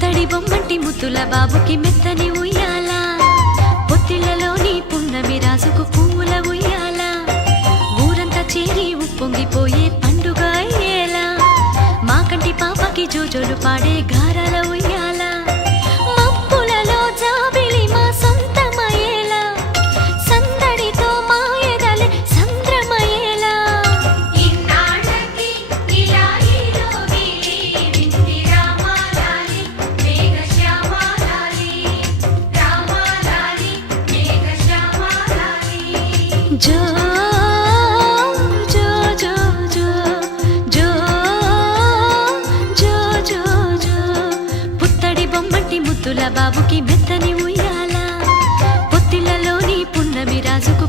పుత్తడి బొమ్మంటి ముద్దుల బాబుకి మెత్తని ఉయ్యాల, పొత్తిళ్లలోని పున్నమి రాసుకు పూల ఉయ్యాల, ఊరంతా చేరి ఉప్పొంగిపోయే పండుగ అయ్యేలా, మా కంటి పాపకి జోజోలు పాడే గారాల ఉయ్యాల, మబ్బులలో జాబిలి మా సొంతమయ్యేలా, సందడితో మా ఎదలే సంద్రమయ్యేలా. జో జో జో జో జో జో జో జో పుత్తడి బొమ్మంటి ముద్దుల బాబుకి మెత్తని ఉయ్యాల, పొత్తిళ్లలోని పున్నమి రాజుకు